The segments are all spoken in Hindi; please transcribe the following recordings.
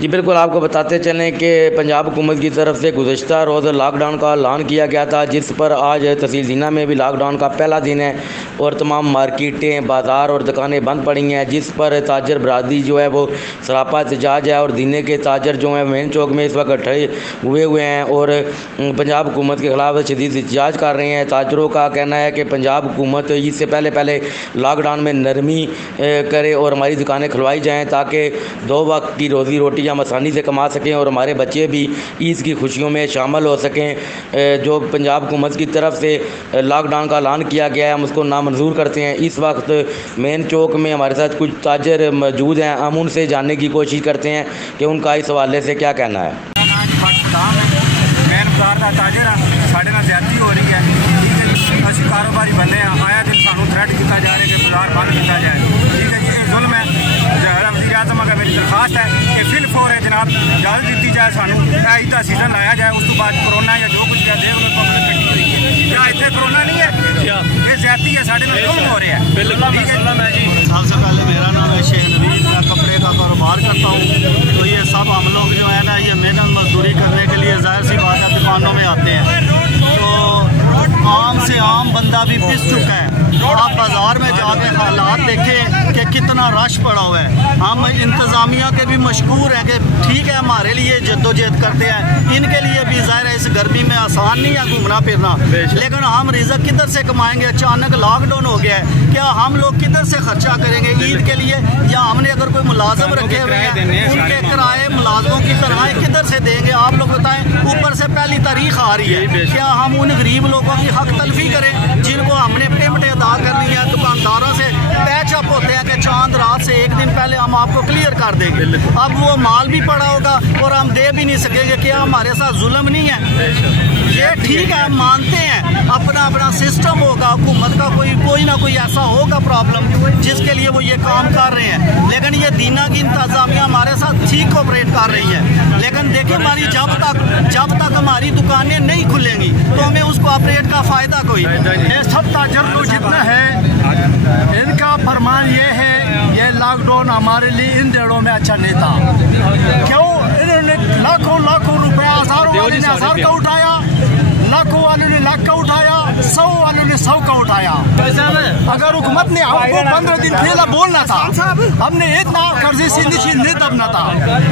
जी बिल्कुल, आपको बताते चलें कि पंजाब हुकूमत की तरफ से गुज़श्ता रोज़ लॉकडाउन का ऐलान किया गया था, जिस पर आज तहसील जीना में भी लॉकडाउन का पहला दिन है और तमाम मार्केटें, बाज़ार और दुकानें बंद पड़ी हैं, जिस पर ताजर बरादरी जो है वो सरापा एहतजाज है। और जीने के ताजर जो हैं मेन चौक में इस वक्त खड़े हुए हैं और पंजाब हुकूमत के ख़िलाफ़ शदीद एहतजाज कर रहे हैं। ताजरों का कहना है कि पंजाब हुकूमत इससे पहले लॉकडाउन में नरमी करे और हमारी दुकानें खुलवाई जाएँ, ताकि 2 वक्त की रोज़ी रोटी हम आसानी से कमा सकें और हमारे बच्चे भी ईद की खुशियों में शामिल हो सकें। जो पंजाब हुकूमत की तरफ से लॉकडाउन का ऐलान किया गया है, हम उसको नामंजूर करते हैं। इस वक्त मेन चौक में हमारे साथ कुछ ताजर मौजूद हैं, हम उनसे जानने की कोशिश करते हैं कि उनका इस हवाले से क्या कहना है। ਅਸੀਂ ਕਾਰੋਬਾਰੀ ਬੰਦੇ ਆ, ਆਇਆ ਦਿਨ ਸਾਨੂੰ ਥ੍ਰੈਟ ਕੀਤਾ ਜਾ ਰਿਹਾ ਕਿ ਬਾਜ਼ਾਰ ਬੰਦ ਕੀਤਾ ਜਾਏ। ठीक है जी, ये जुल्म है। वज़ीर आज़म अगर मेरी दरखास्त है कि फिलफौर है जनाब इजाज़त दी जाए, सानू ईद का सीजन लाया जाए, उस तो बाद कोरोना या जो कुछ देख लो क्या इतने कोरोना नहीं है, ये ज्यादती है, साढ़े में जुल्म हो रहा है। सबसे पहले मेरा नाम है शेख नवीद, मैं कपड़े का कारोबार करता हूँ। तो ये सब हम लोग जो है ना, ये मेहनत मजदूरी करने के लिए जाहिर सी बात है दुकानों में आते हैं, तो आम से आम बंदा भी पिस चुका है। आप बाज़ार में जाके हालात देखें कि कितना रश पड़ा हुआ है। हम इंतज़ामिया के भी मशकूर हैं कि ठीक है हमारे लिए जद्दोजहद करते हैं, इनके लिए भी ज़ाहिर है इस गर्मी में आसान नहीं है घूमना फिरना, लेकिन हम रिज़्क किधर से कमाएंगे? अचानक लॉकडाउन हो गया है, क्या हम लोग किधर से खर्चा करेंगे ईद के लिए? या हमने अगर कोई मुलाजम रखे हुए हैं, उनके किराए मुलाजमों की तरह किधर से देंगे? आप लोग बताएं। ऊपर से पहली तारीख आ रही है, क्या हम उन गरीब लोगों की हक तलफी करें जिनको हमने पेमेंट अदा करनी है? दुकानदारों से पैचअप होते हैं कि चांद रात से एक दिन पहले हम आपको क्लियर कर देंगे। अब वो माल भी पड़ा होगा और हम दे भी नहीं सकेंगे, क्या हमारे साथ जुल्म नहीं है? ये ठीक है, हम मानते हैं अपना अपना सिस्टम होगा, हुकूमत का कोई ना कोई ऐसा होगा प्रॉब्लम जिसके लिए वो ये काम कर रहे हैं, लेकिन ये दीना की इंतजामिया हमारे साथ ठीक ऑपरेट कर रही है। लेकिन देखिए हमारी जब तक हमारी दुकानें नहीं खुलेंगी तो हमें उसको ऑपरेट का फ़ायदा कोई नहीं। सब ताजर लोग जितना है इनका फरमान ये है, ये लॉकडाउन हमारे लिए इन दिनों में अच्छा नहीं था। क्यों? इन्होंने लाखों रुपया, हज़ारों वाले ने 1000 का उठाया, लाखों वालों ने लाख का उठाया, 100 वालों ने 100 का उठाया। अगर हुकूमत ने हमको 15 दिन पहले बोलना था, हमने इतना कर्जे से नीचे नहीं दबना था।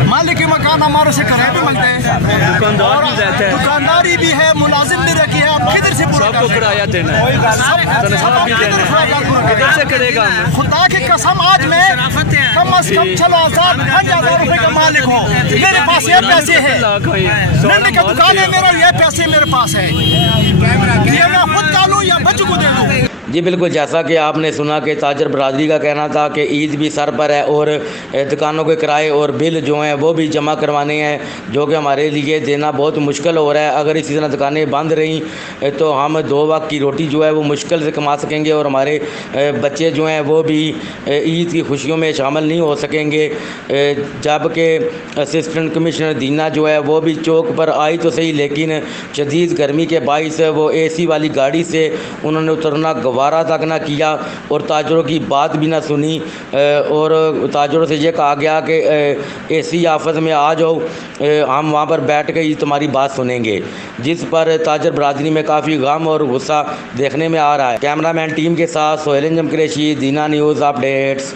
मालिक मकान हमारे से किराए भी मिलते हैं, दुकानदारी भी है, मुलाजिम भी रखी है, अब किधर से सबको किराया देना है, किधर से करेगा? खुदा की कसम, आज मैं कम अज कम 5,000 रुपए का मालिक हूँ, मेरे पास ये पैसे है, मैंने क्या दुकान है मेरा, ये पैसे मेरे पास है, ये मैं खुद का लूँ या बच्चों को दे दूँ। जी बिल्कुल, जैसा कि आपने सुना कि ताजर बरादरी का कहना था कि ईद भी सर पर है और दुकानों के किराए और बिल जो हैं वो भी जमा करवाने हैं, जो कि हमारे लिए देना बहुत मुश्किल हो रहा है। अगर इसी तरह दुकानें बंद रहीं तो हम 2 वक्त की रोटी जो है वो मुश्किल से कमा सकेंगे और हमारे बच्चे जो हैं वो भी ईद की खुशियों में शामिल नहीं हो सकेंगे। जबकि असिस्टेंट कमिश्नर दीना जो है वो भी चौक पर आई तो सही, लेकिन शदीद गर्मी के बाइस वो AC वाली गाड़ी से उन्होंने उतरना गवारा तक ना किया और ताजरों की बात भी ना सुनी और ताजरों से ये कहा गया कि AC ऑफिस में आ जाओ, हम वहाँ पर बैठ के ही तुम्हारी बात सुनेंगे, जिस पर ताजर बरादरी में काफ़ी गम और गुस्सा देखने में आ रहा है। कैमरामैन टीम के साथ सोहेल अंजम कुरैशी, दीना न्यूज़ अपडेट्स।